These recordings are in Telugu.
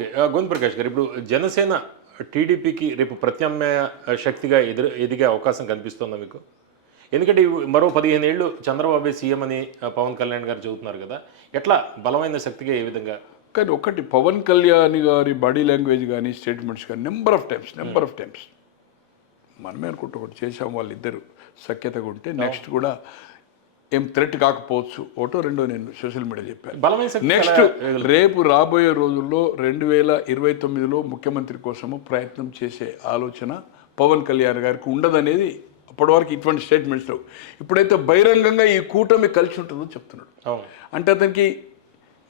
ఓకే. గోవింద్ ప్రకాష్ గారు, ఇప్పుడు జనసేన టీడీపీకి రేపు ప్రత్యామ్నాయ శక్తిగా ఎదిగే అవకాశం కనిపిస్తుందా మీకు? ఎందుకంటే మరో 15 ఏళ్ళు చంద్రబాబే సీఎం అని పవన్ కళ్యాణ్ గారు చెబుతున్నారు కదా! ఎట్లా బలమైన శక్తిగా ఏ విధంగా? కానీ ఒకటి పవన్ కళ్యాణ్ గారి బాడీ లాంగ్వేజ్ కానీ స్టేట్మెంట్స్ కానీ నెంబర్ ఆఫ్ టైమ్స్ మనమే అనుకుంటూ ఒకటి చేసాం, వాళ్ళిద్దరు సఖ్యతగా ఉంటే నెక్స్ట్ కూడా ఏం థ్రెట్ కాకపోవచ్చు. ఒకటో రెండో నేను సోషల్ మీడియా చెప్పాను. బలమైన శక్తి నెక్స్ట్ రేపు రాబోయే రోజుల్లో 2029లో ముఖ్యమంత్రి కోసము ప్రయత్నం చేసే ఆలోచన పవన్ కళ్యాణ్ గారికి ఉండదనేది అప్పటి వరకు ఇటువంటి స్టేట్మెంట్స్లో. ఇప్పుడైతే బహిరంగంగా ఈ కూటమి కలిసి ఉంటుందో చెప్తున్నాడు. అంటే అతనికి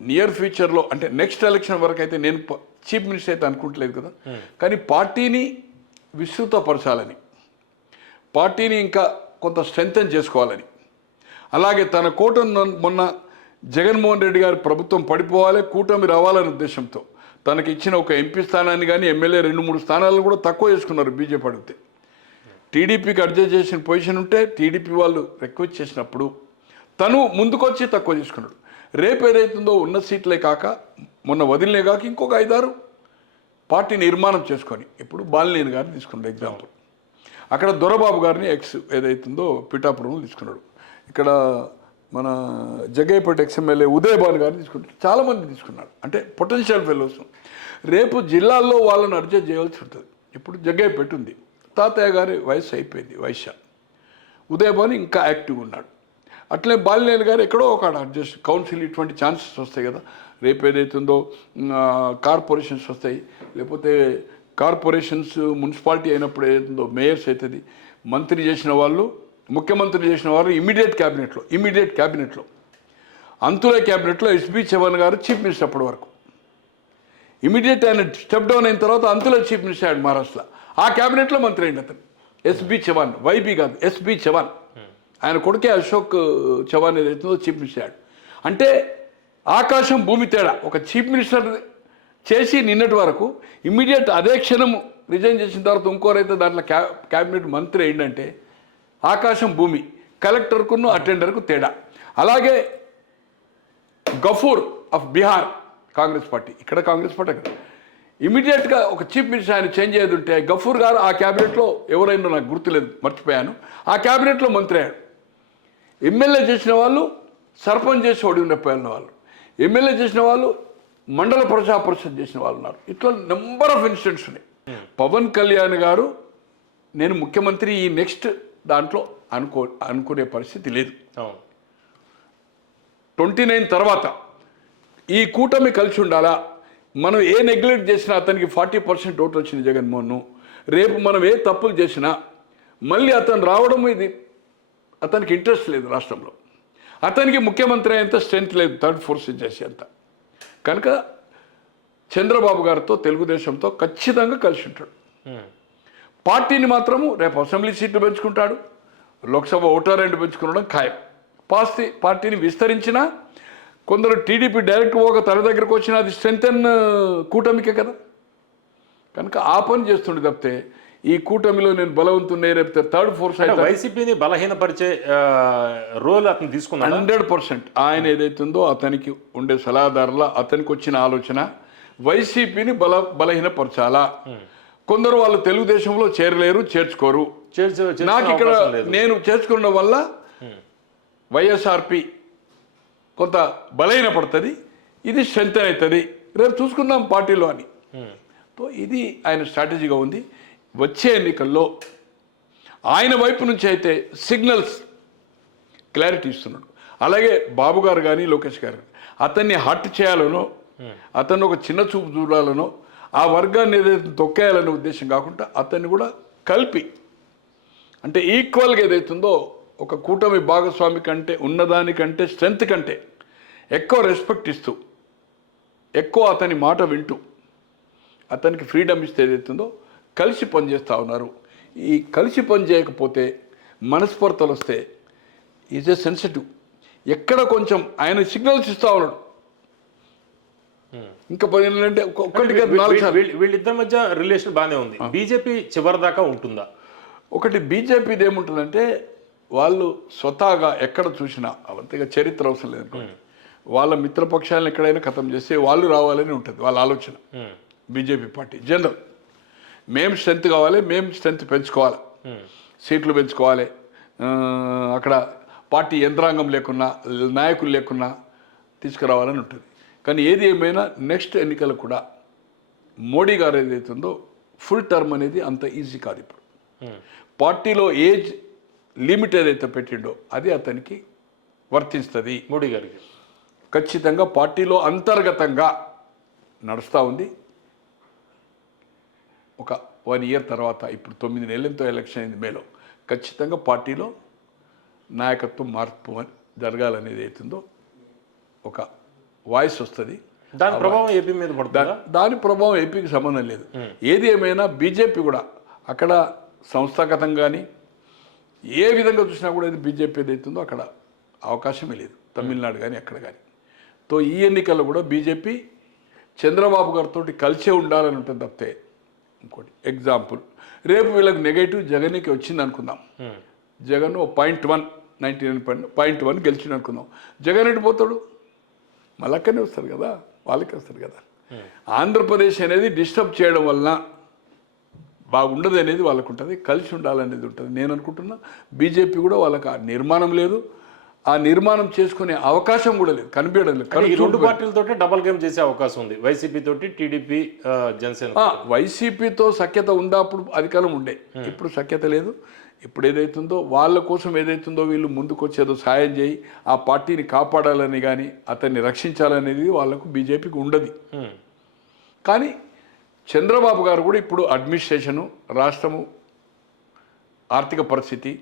నియర్ ఫ్యూచర్లో అంటే నెక్స్ట్ ఎలక్షన్ వరకు అయితే నేను చీఫ్ మినిస్టర్ అయితే అనుకుంటలేదు కదా, కానీ పార్టీని విస్తృతపరచాలని, పార్టీని ఇంకా కొంత స్ట్రెంగ్తన్ చేసుకోవాలని, అలాగే తన కూటమి మొన్న జగన్మోహన్ రెడ్డి గారి ప్రభుత్వం పడిపోవాలి, కూటమి రావాలనే ఉద్దేశంతో తనకి ఇచ్చిన ఒక ఎంపీ స్థానాన్ని కానీ ఎమ్మెల్యే 2-3 స్థానాలను కూడా తక్కువ చేసుకున్నారు బీజేపీ అడిగితే. టీడీపీకి అడ్జస్ట్ చేసిన పొజిషన్ ఉంటే టీడీపీ వాళ్ళు రిక్వెస్ట్ చేసినప్పుడు తను ముందుకొచ్చి తక్కువ చేసుకున్నాడు. రేపు ఏదైతుందో ఉన్న సీట్లే కాక మొన్న వదిలినే కాక ఇంకొక 5-6 పార్టీ నిర్మాణం చేసుకొని ఇప్పుడు బాలినేని గారిని తీసుకున్నాడు ఎగ్జాంపుల్. అక్కడ దొరబాబు గారిని ఏదైతుందో పిఠాపురం తీసుకున్నాడు. ఇక్కడ మన జగ్గయ్యపేట ఎమ్మెల్యే ఉదయభాన్ గారిని తీసుకుంటారు. చాలామంది తీసుకున్నారు. అంటే పొటెన్షియల్ ఫెలోస్. రేపు జిల్లాల్లో వాళ్ళని అడ్జస్ట్ చేయాల్సి ఉంటుంది. ఇప్పుడు జగ్గయ్యపేట ఉంది, తాతయ్య గారి వయసు అయిపోయింది, వైశ్య. ఉదయభాన్ ఇంకా యాక్టివ్గా ఉన్నాడు. అట్లే బాలినేని గారు ఎక్కడో ఒక అడ్జస్ట్ కౌన్సిల్ ఇటువంటి ఛాన్సెస్ వస్తాయి కదా. రేపు ఏదైతుందో కార్పొరేషన్స్ వస్తాయి, లేకపోతే కార్పొరేషన్స్ మున్సిపాలిటీ అయినప్పుడు ఏదైతుందో మేయర్స్ అవుతుంది. మంత్రి చేసిన వాళ్ళు, ముఖ్యమంత్రి చేసిన వారు ఇమీడియట్ క్యాబినెట్లో అంతులే క్యాబినెట్లో ఎస్బీ చవన్ గారు చీఫ్ మినిస్టర్ అప్పటి వరకు. ఇమీడియట్ ఆయన స్టెప్ డౌన్ అయిన తర్వాత అంతులే చీఫ్ మినిస్టర్ అయ్యాడు మహారాష్ట్రలో. ఆ క్యాబినెట్లో మంత్రి అయింది అతను, ఎస్బీ చవాన్, వైబీ కాదు ఎస్బీ చవాన్. ఆయన కొడుకే అశోక్ చవాన్ ఏదైతుందో చీఫ్ మినిస్టర్ అయ్యాడు. అంటే ఆకాశం భూమి తేడా. ఒక చీఫ్ మినిస్టర్ చేసి నిన్నటి వరకు ఇమ్మీడియట్ అదే క్షణం రిజైన్ చేసిన తర్వాత ఇంకోరైతే దాంట్లో క్యాబినెట్ మంత్రి ఏంటంటే ఆకాశం భూమి. కలెక్టర్కును అటెండర్కు తేడా. అలాగే గఫూర్ ఆఫ్ బీహార్, కాంగ్రెస్ పార్టీ, ఇక్కడ కాంగ్రెస్ పార్టీ అక్కడ ఇమీడియట్గా ఒక చీఫ్ మినిస్టర్ ఆయన చేంజ్ అయ్యేది ఉంటే గఫూర్ గారు ఆ క్యాబినెట్లో ఎవరైనా నాకు గుర్తులేదు, మర్చిపోయాను, ఆ క్యాబినెట్లో మంత్రి అయ్యాడు. ఎమ్మెల్యే చేసిన వాళ్ళు సర్పంచ్ చేసి ఓడి ఉండిపోయిన వాళ్ళు, ఎమ్మెల్యే చేసిన వాళ్ళు మండల ప్రజా పరిషత్ చేసిన వాళ్ళు ఉన్నారు. ఇట్లా నెంబర్ ఆఫ్ ఇన్సిడెంట్స్ ఉన్నాయి. పవన్ కళ్యాణ్ గారు నేను ముఖ్యమంత్రి ఈ నెక్స్ట్ దాంట్లో అనుకునే పరిస్థితి లేదు. 29 తర్వాత ఈ కూటమి కలిసి ఉండాలా. మనం ఏ నెగ్లెక్ట్ చేసినా అతనికి 40% ఓట్లు వచ్చింది జగన్మోహన్. రేపు మనం ఏ తప్పులు చేసినా మళ్ళీ అతను రావడం ఇది అతనికి ఇంట్రెస్ట్ లేదు. రాష్ట్రంలో అతనికి ముఖ్యమంత్రి అయ్యేంత స్ట్రెంత్ లేదు, థర్డ్ ఫోర్స్ చేసేంత. కనుక చంద్రబాబు గారితో తెలుగుదేశంతో ఖచ్చితంగా కలిసి ఉంటాడు. పార్టీని మాత్రము రేపు అసెంబ్లీ సీట్లు పెంచుకుంటాడు, లోక్సభ ఓటారెంట్ పెంచుకోవడం ఖాయం. పార్టీని విస్తరించినా కొందరు టీడీపీ డైరెక్ట్ ఒక తన దగ్గరకు వచ్చిన అది స్ట్రెంగ్తెన్ కూటమికే కదా. కనుక ఆ పని చేస్తుండే తప్పితే ఈ కూటమిలో నేను బలవంతున్నే రేపితే థర్డ్ ఫోర్స్ అయితే వైసీపీని బలహీనపరిచే రోల్ అతను తీసుకున్నాడు 100%. ఆయన ఏదైతుందో అతనికి ఉండే సలహాదారుల అతనికి వచ్చిన ఆలోచన వైసీపీని బలహీనపరచాలా. కొందరు వాళ్ళు తెలుగుదేశంలో చేరలేరు, చేర్చుకోరు. నాకు ఇక్కడ నేను చేర్చుకున్న వల్ల వైఎస్ఆర్పి కొంత బలహీనపడుతుంది, ఇది స్ట్రెంత్ అవుతుంది, రేపు చూసుకుందాం పార్టీలో అని. ఇది ఆయన స్ట్రాటజీగా ఉంది. వచ్చే ఎన్నికల్లో ఆయన వైపు నుంచి అయితే సిగ్నల్స్ క్లారిటీ ఇస్తున్నాడు. అలాగే బాబు గారు కానీ లోకేష్ గారు అతన్ని హట్ చేయాలనో, అతన్ని ఒక చిన్న చూపు చూడాలనో, ఆ వర్గాన్ని ఏదైతే తొక్కేయాలనే ఉద్దేశం కాకుండా అతన్ని కూడా కలిపి అంటే ఈక్వల్గా ఏదైతుందో ఒక కూటమి భాగస్వామి కంటే ఉన్నదానికంటే స్ట్రెంత్ కంటే ఎక్కువ రెస్పెక్ట్ ఇస్తూ, ఎక్కువ అతని మాట వింటూ, అతనికి ఫ్రీడమ్ ఇస్తే ఏదైతుందో కలిసి పనిచేస్తూ ఉన్నారు. ఈ కలిసి పని చేయకపోతే మనస్పర్ధలు వస్తే ఈజ్ ఏ సెన్సిటివ్. ఎక్కడ కొంచెం ఆయన సిగ్నల్స్ ఇస్తూ ఉన్నాడు. ఇంకా అంటే ఒక్కటిగా వీళ్ళిద్దరి మధ్య రిలేషన్ బాగానే ఉంది. బీజేపీ చివరి దాకా ఉంటుందా? ఒకటి బీజేపీది ఏముంటుందంటే వాళ్ళు స్వతహాగా ఎక్కడ చూసినా అవంతగా చరిత్ర అవసరం లేదు. వాళ్ళ మిత్రపక్షాలను ఎక్కడైనా ఖతం చేస్తే వాళ్ళు రావాలని ఉంటుంది వాళ్ళ ఆలోచన. బీజేపీ పార్టీ జనరల్ మేము స్ట్రెంత్ కావాలి, మేము స్ట్రెంత్ పెంచుకోవాలి, సీట్లు పెంచుకోవాలి, అక్కడ పార్టీ యంత్రాంగం లేకున్నా నాయకులు లేకున్నా తీసుకురావాలని ఉంటుంది. కానీ ఏది ఏమైనా నెక్స్ట్ ఎన్నికలు కూడా మోడీ గారు ఏదైతుందో ఫుల్ టర్మ్ అనేది అంత ఈజీ కాదు. ఇప్పుడు పార్టీలో ఏజ్ లిమిట్ ఏదైతే పెట్టిండో అది అతనికి వర్తిస్తుంది. మోడీ గారికి ఖచ్చితంగా పార్టీలో అంతర్గతంగా నడుస్తూ ఉంది. ఒక 1 ఇయర్ తర్వాత ఇప్పుడు 9 నెలలతో ఎలక్షన్ అయింది మేలో, ఖచ్చితంగా పార్టీలో నాయకత్వం మార్పు జరగాలనేది అవుతుందో ఒక వాయిస్ వస్తుంది. దాని ప్రభావం ఏపీ మీద పడుతుందా? దాని ప్రభావం ఏపీకి సంబంధం లేదు. ఏది ఏమైనా బీజేపీ కూడా అక్కడ సంస్థాగతం కానీ ఏ విధంగా చూసినా కూడా ఇది బీజేపీ ఏదైతుందో అక్కడ అవకాశమే లేదు, తమిళనాడు కానీ అక్కడ కానీ. తో ఈ ఎన్నికల్లో కూడా బీజేపీ చంద్రబాబు గారితో కలిసే ఉండాలని ఉంటుంది తప్పితే ఇంకోటి. ఎగ్జాంపుల్, రేపు వీళ్ళకి నెగటివ్ జగన్కి వచ్చింది అనుకుందాం, జగన్ 99.1 గెలిచింది అనుకుందాం, జగన్ ఎటు పోతాడు? మళ్ళక్కనే వస్తారు కదా, వాళ్ళకి వస్తారు కదా. ఆంధ్రప్రదేశ్ అనేది డిస్టర్బ్ చేయడం వలన బాగుండదు అనేది వాళ్ళకు ఉంటుంది, కలిసి ఉండాలనేది ఉంటుంది. నేను అనుకుంటున్నా బీజేపీ కూడా వాళ్ళకి ఆ నిర్మాణం లేదు, ఆ నిర్మాణం చేసుకునే అవకాశం కూడా లేదు, కనిపించడం లేదు. ఈ రెండు పార్టీలతో డబల్ గేమ్ చేసే అవకాశం ఉంది, వైసీపీ తోటి, టీడీపీ, జనసేన. వైసీపీతో సఖ్యత ఉందా? అప్పుడు అధికారం ఉండే, ఇప్పుడు సఖ్యత లేదు. ఇప్పుడు ఏదైతుందో వాళ్ళ కోసం ఏదైతుందో వీళ్ళు ముందుకు వచ్చేదో సాయం చేయి ఆ పార్టీని కాపాడాలని కానీ అతన్ని రక్షించాలనేది వాళ్ళకు బీజేపీకి ఉండదు. కానీ చంద్రబాబు గారు కూడా ఇప్పుడు అడ్మినిస్ట్రేషను, రాష్ట్రము ఆర్థిక పరిస్థితి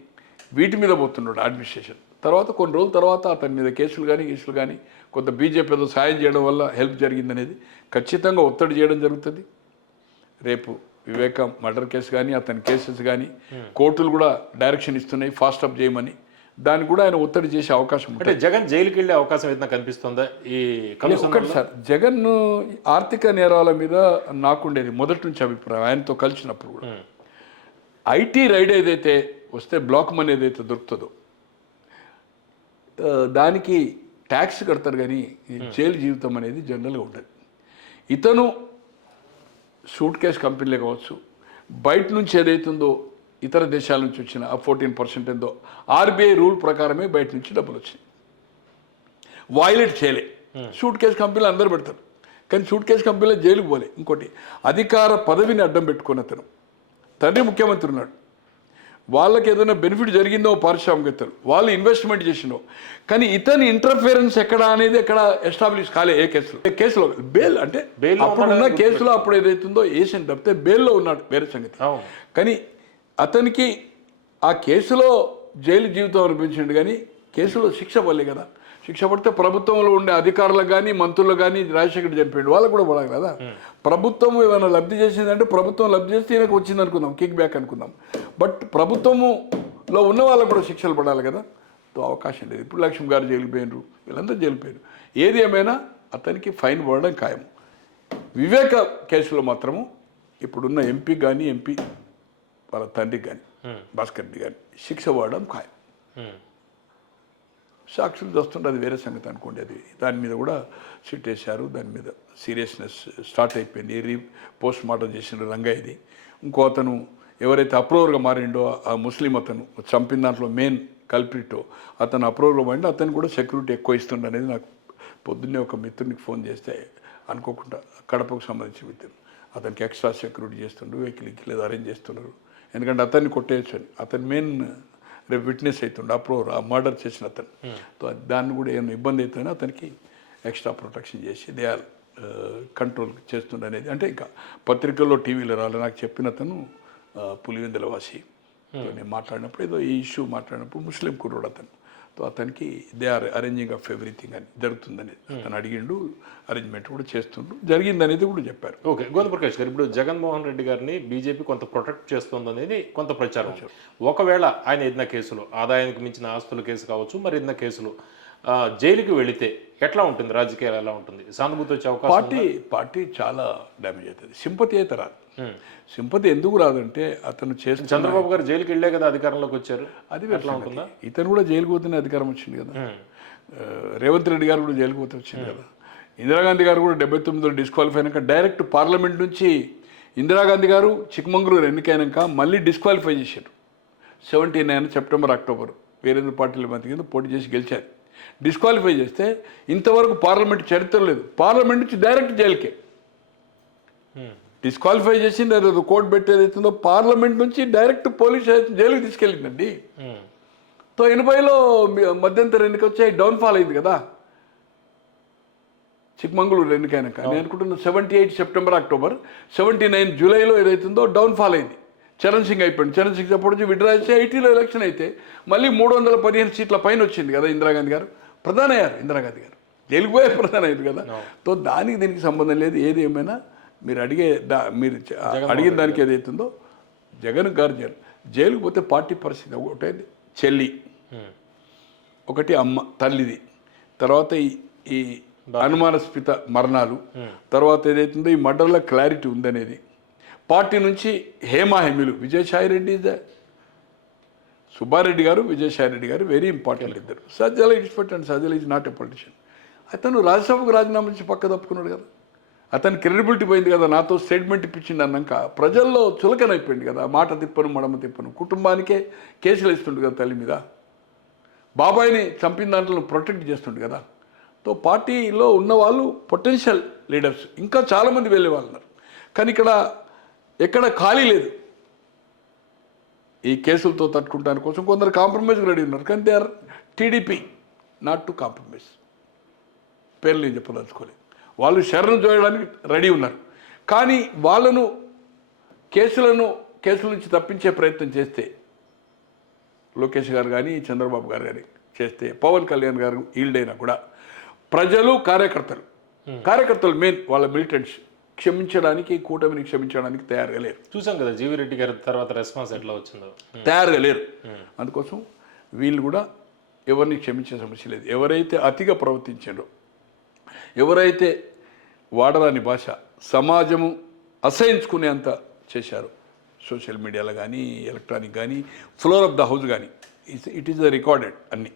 వీటి మీద పోతున్నాడు అడ్మినిస్ట్రేషన్. తర్వాత కొన్ని రోజుల తర్వాత అతని మీద కేసులు కానీ కొంత బీజేపీ ఏదో సాయం చేయడం వల్ల హెల్ప్ జరిగిందనేది ఖచ్చితంగా ఒత్తిడి చేయడం జరుగుతుంది. రేపు వివేకం మర్డర్ కేసు కానీ అతని కేసెస్ కానీ కోర్టులు కూడా డైరెక్షన్ ఇస్తున్నాయి ఫాస్ట్ అప్ చేయమని, దానికి కూడా ఆయన ఒత్తిడి చేసే అవకాశం ఉంటుంది. అంటే జగన్ జైలుకి వెళ్ళే అవకాశం ఏదైనా కనిపిస్తుందా ఈ ఒకటి సార్, జగన్ ఆర్థిక నేరాల మీద నాకుండేది మొదటి నుంచి అభిప్రాయం, ఆయనతో కలిసినప్పుడు కూడా ఐటీ రైడ్ ఏదైతే వస్తే బ్లాక్ మనీ ఏదైతే దొరుకుతుందో దానికి ట్యాక్స్ కడతారు, కానీ జైలు జీవితం అనేది జనరల్గా ఉంటుంది. ఇతను సూట్ కేస్ కంపెనీలే కావచ్చు, బయట నుంచి ఏదైతుందో ఇతర దేశాల నుంచి వచ్చిన ఆ 14% ఏందో ఆర్బీఐ రూల్ ప్రకారమే బయట నుంచి డబ్బులు వచ్చినాయి, వైలేట్ చేయలే. సూట్ కేస్ కంపెనీలు అందరూ పెడతారు, కానీ సూట్ కేస్ కంపెనీలో జైలుకు పోలే. ఇంకోటి, అధికార పదవిని అడ్డం పెట్టుకుని అతను తండ్రి ముఖ్యమంత్రి ఉన్నాడు, వాళ్ళకి ఏదైనా బెనిఫిట్ జరిగిందో పారిశ్రామికవేత్తలు వాళ్ళు ఇన్వెస్ట్మెంట్ చేసినో, కానీ ఇతని ఇంటర్ఫిరెన్స్ ఎక్కడ అనేది ఎక్కడ ఎస్టాబ్లిష్ కాలే. ఏ కేసులో బెయిల్ అంటే అప్పుడున్న కేసులో అప్పుడు ఏదైతుందో వేసిన తప్పితే బెయిల్లో ఉన్నాడు వేరే సంగతి. కానీ అతనికి ఆ కేసులో జైలు జీవితం అనిపించింది, కానీ కేసులో శిక్ష పడలే కదా. శిక్ష పడితే ప్రభుత్వంలో ఉండే అధికారులకు కానీ మంత్రులకు కానీ రాజశేఖర్ చనిపోయాడు వాళ్ళకు కూడా పడాలి కదా. ప్రభుత్వం ఏమైనా లబ్ధి చేసిందంటే ప్రభుత్వం లబ్ధి చేస్తే ఈయనకు వచ్చింది అనుకుందాం, కిక్ బ్యాక్ అనుకుందాం. బట్ ప్రభుత్వములో ఉన్న వాళ్ళకు కూడా శిక్షలు పడాలి కదా, తో అవకాశం లేదు. ఇప్పుడు లక్ష్మి గారు జైలు పోయినరు, వీళ్ళందరూ జైలు పోయారు. ఏది ఏమైనా అతనికి ఫైన్ పడడం ఖాయం. వివేక కేసులో మాత్రము ఇప్పుడున్న ఎంపీ కానీ ఎంపీ వాళ్ళ తండ్రికి కానీ భాస్కర్ రెడ్డి కానీ శిక్ష పడడం ఖాయం. సాక్షులు చూస్తుంటే అది వేరే సంగతి అనుకోండి. అది దాని మీద కూడా సిట్ వేశారు, దాని మీద సీరియస్నెస్ స్టార్ట్ అయిపోయింది. పోస్ట్ మార్టం చేసిన రంగయ్యది. ఇంకో అతను ఎవరైతే అప్రూవర్గా మారిండో ఆ ముస్లిం అతను చంపిన దాంట్లో మెయిన్ కల్ప్రిటో అతను అప్రూవర్గా మారిండో అతను కూడా సెక్యూరిటీ ఎక్కువ ఇస్తుండ అనేది నాకు పొద్దున్నే ఒక మిత్రునికి ఫోన్ చేస్తే అనుకోకుండా కడపకు సంబంధించిన మిత్రుడు అతనికి ఎక్స్ట్రా సెక్యూరిటీ చేస్తుండ్రు, వెహికల్ లేదా అరేంజ్ చేస్తున్నారు. ఎందుకంటే అతన్ని కొట్టేయచ్చు అని. అతను మెయిన్ రేపు విట్నెస్ అవుతుండే అప్రూవర్ ఆ మర్డర్ చేసిన అతను. దాన్ని కూడా ఏమైనా ఇబ్బంది అవుతుందని అతనికి ఎక్స్ట్రా ప్రొటెక్షన్ చేసి దే ఆర్ కంట్రోల్ చేస్తుండే అనేది. అంటే ఇంకా పత్రికల్లో టీవీలో రాలే నాకు చెప్పిన అతను పులివెందుల వాసి. నేను మాట్లాడినప్పుడు ఏదో ఈ ఇష్యూ మాట్లాడినప్పుడు ముస్లిం కుర్రోడు అతను, అతనికి they are arranging of everything అని జరుగుతుందనేది అతను అడిగిండు, అరేంజ్మెంట్ కూడా చేస్తుండ్రు, జరిగిందనేది కూడా చెప్పారు. ఓకే, గోవింద ప్రకాష్ గారు, ఇప్పుడు జగన్మోహన్ రెడ్డి గారిని బీజేపీ కొంత ప్రొటెక్ట్ చేస్తుందనేది కొంత ప్రచారం. ఒకవేళ ఆయన ఏదైనా కేసులు, ఆదాయానికి మించిన ఆస్తుల కేసు కావచ్చు, మరి ఏదైనా కేసులు జైలుకి వెళితే ఎట్లా ఉంటుంది, రాజకీయాలు ఎలా ఉంటుంది, సానుభూతి వచ్చే అవకాశం? పార్టీ చాలా డ్యామేజ్ అవుతుంది. సింపతి అయితే రాదు. సింపతి ఎందుకు రాదంటే అతను చేసిన చంద్రబాబు గారు జైలుకి వెళ్ళే కదా అధికారంలోకి వచ్చారు, అది ఎట్లా ఉంటుందా? ఇతను కూడా జైలుకు పోతేనే అధికారం వచ్చింది కదా. రేవంత్ రెడ్డి గారు కూడా జైలుకు పోతే వచ్చింది కదా. ఇందిరాగాంధీ గారు కూడా 79లో డిస్క్వాలిఫై అయినాక డైరెక్ట్ పార్లమెంట్ నుంచి ఇందిరాగాంధీ గారు చిక్కమంగళూరు ఎన్నికైనాక మళ్ళీ డిస్క్వాలిఫై చేశారు. 79 సెప్టెంబర్ అక్టోబర్ వీరేంద్ర పాటిల్ మధ్య కింద పోటీ చేసి గెలిచారు. డిస్క్వాలిఫై చేస్తే ఇంతవరకు పార్లమెంట్ చరిత్ర లేదు. పార్లమెంట్ నుంచి డైరెక్ట్ జైలుకే. డిస్క్వాలిఫై చేసింది అదే కోర్టు పెట్టేది అవుతుందో పార్లమెంట్ నుంచి డైరెక్ట్ పోలీస్ జైలుకి తీసుకెళ్ళిందండి. తో 80లో మధ్యంతర ఎన్నిక వచ్చాయి, డౌన్ఫాల్ అయింది కదా చిక్కమంగళూరు ఎన్నికైనాక. నేను అనుకుంటున్నా 78 సెప్టెంబర్ అక్టోబర్, 79 జూలైలో ఏదైతుందో డౌన్ఫాల్ అయింది. చరణ్ సింగ్ అయిపోయింది. చరణ్ సింగ్ అప్పటి నుంచి విడ్రా చేసి 80లో ఎలక్షన్ అయితే మళ్ళీ 315 సీట్ల పైన వచ్చింది కదా. ఇందిరాగాంధీ గారు ప్రధాని అయ్యారు. ఇందిరాగాంధీ గారు జైలుకు పోయే ప్రధాని అయింది కదా. తో దానికి దీనికి సంబంధం లేదు. ఏది ఏమైనా మీరు మీరు అడిగిన దానికి ఏదైతుందో జగన్ గారు జైలుకు పోతే పార్టీ పరిస్థితి ఒకటే చెల్లి, ఒకటి అమ్మ తల్లిది, తర్వాత ఈ అనుమానాస్పద మరణాలు, తర్వాత ఏదైతుందో ఈ మర్డర్లో క్లారిటీ ఉందనేది, పార్టీ నుంచి హేమాహేమిలు. విజయసాయి రెడ్డి సుబ్బారెడ్డి గారు, విజయసాయి రెడ్డి గారు వెరీ ఇంపార్టెంట్ ఇద్దరు. Sajjala inspect and Sajjala is not a politician. అతను రాజ్యసభకు రాజీనామా నుంచి పక్క తప్పుకున్నాడు కదా. అతని క్రెడిబిలిటీ పోయింది కదా. నాతో స్టేట్మెంట్ ఇప్పించింది అన్నాక ప్రజల్లో చులకనైపోయింది కదా. మాట తిప్పను మడమ తిప్పను, కుటుంబానికే కేసులు వేస్తుండు కదా తల్లి మీద. బాబాయిని చంపిన దాంట్లో ప్రొటెక్ట్ చేస్తుండు కదా. తో పార్టీలో ఉన్న వాళ్ళు పొటెన్షియల్ లీడర్స్ ఇంకా చాలామంది వెళ్ళే వాళ్ళు ఉన్నారు. కానీ ఇక్కడ ఎక్కడ ఖాళీ లేదు. ఈ కేసులతో తట్టుకుంటానికి కోసం కొందరు కాంప్రమైజ్కి రెడీ ఉన్నారు. కానీ they are TDP not to compromise. పేర్లు నేను చెప్పదలుచుకోలేదు. వాళ్ళు శరణు చేయడానికి రెడీ ఉన్నారు. కానీ వాళ్ళను కేసుల నుంచి తప్పించే ప్రయత్నం చేస్తే లోకేష్ గారు కానీ చంద్రబాబు గారు కానీ చేస్తే, పవన్ కళ్యాణ్ గారు ఈల్డ్ అయినా కూడా ప్రజలు కార్యకర్తలు మెయిన్ వాళ్ళ మిలిటెంట్స్ క్షమించడానికి, కూటమిని క్షమించడానికి తయారుగా లేరు. చూసాం కదా జీవిరెడ్డి గారి తర్వాత రెస్పాన్స్ ఎట్లా వచ్చిందో. తయారుగా లేరు. అందుకోసం వీళ్ళు కూడా ఎవరిని క్షమించే సమస్య లేదు. ఎవరైతే అతిగా ప్రవర్తించారో, ఎవరైతే వాడరాని భాష సమాజము అసహించుకునేంత చేశారో, సోషల్ మీడియాలో కానీ ఎలక్ట్రానిక్ కానీ ఫ్లోర్ ఆఫ్ ద హౌస్ కానీ ఇట్ ఈస్ ద రికార్డెడ్. అన్నీ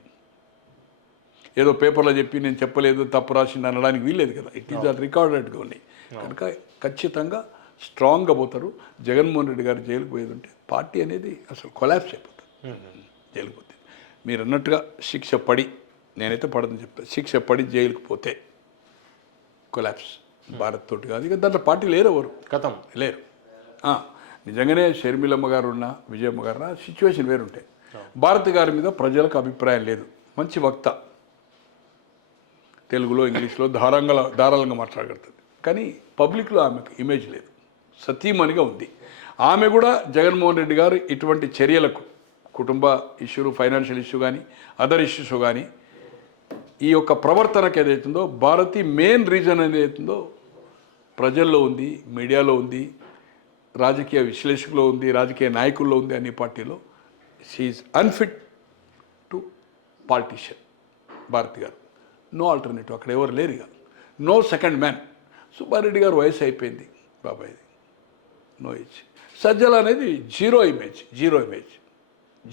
ఏదో పేపర్లో చెప్పి నేను చెప్పలేదు తప్పు రాసింది అనడానికి వీల్లేదు కదా. ఇట్ ఈస్ ద రికార్డెడ్గా ఉన్నాయి. కనుక ఖచ్చితంగా స్ట్రాంగ్గా పోతారు. జగన్మోహన్ రెడ్డి గారు జైలుకు పోయేది ఉంటే పార్టీ అనేది అసలు కొలాప్స్ అయిపోతుంది. జైలుకు పోతే మీరు అన్నట్టుగా శిక్ష పడి, నేనైతే పడదని చెప్తాను, శిక్ష పడి జైలుకు పోతే కొలాప్స్. భారత్ తోటి కాదు ఇక దాంట్లో పార్టీ లేరు, ఎవరు కథం లేరు. నిజంగానే షర్మిలమ్మ గారు ఉన్న, విజయమ్మ గారు ఉన్న సిచ్యువేషన్ వేరుంటాయి. భారతి గారి మీద ప్రజలకు అభిప్రాయం లేదు. మంచి వక్త, తెలుగులో ఇంగ్లీష్లో ధారాళంగా మాట్లాడగలుగుతుంది. కానీ పబ్లిక్లో ఆమెకు ఇమేజ్ లేదు. సతీమణిగా ఉంది. ఆమె కూడా జగన్మోహన్ రెడ్డి గారు ఇటువంటి చర్యలకు, కుటుంబ ఇష్యూలు, ఫైనాన్షియల్ ఇష్యూ కానీ అదర్ ఇష్యూస్ కానీ ఈ యొక్క ప్రవర్తనకు ఏదైతుందో భారతి మెయిన్ రీజన్ ఏదైతుందో ప్రజల్లో ఉంది, మీడియాలో ఉంది, రాజకీయ విశ్లేషకులో ఉంది, రాజకీయ నాయకుల్లో ఉంది. అన్ని పార్టీలో she unfit to politician Bharathi గారు. No alternative. అక్కడ ఎవరు లేరు. ఇక నో సెకండ్ మ్యాన్. సుబ్బారెడ్డి గారు వయసు అయిపోయింది బాబాయ్ది, నో ఏజ్. సజ్జల అనేది జీరో ఇమేజ్.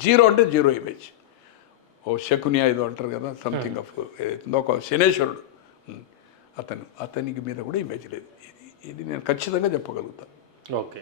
జీరో అంటే జీరో ఇమేజ్. ఓ శకునియా ఏదో అంటారు కదా, సంథింగ్ ఆఫ్ ఒక శనేశ్వరుడు. అతనికి మీద కూడా ఇమేజ్ లేదు. ఇది నేను ఖచ్చితంగా చెప్పగలుగుతాను. ఓకే.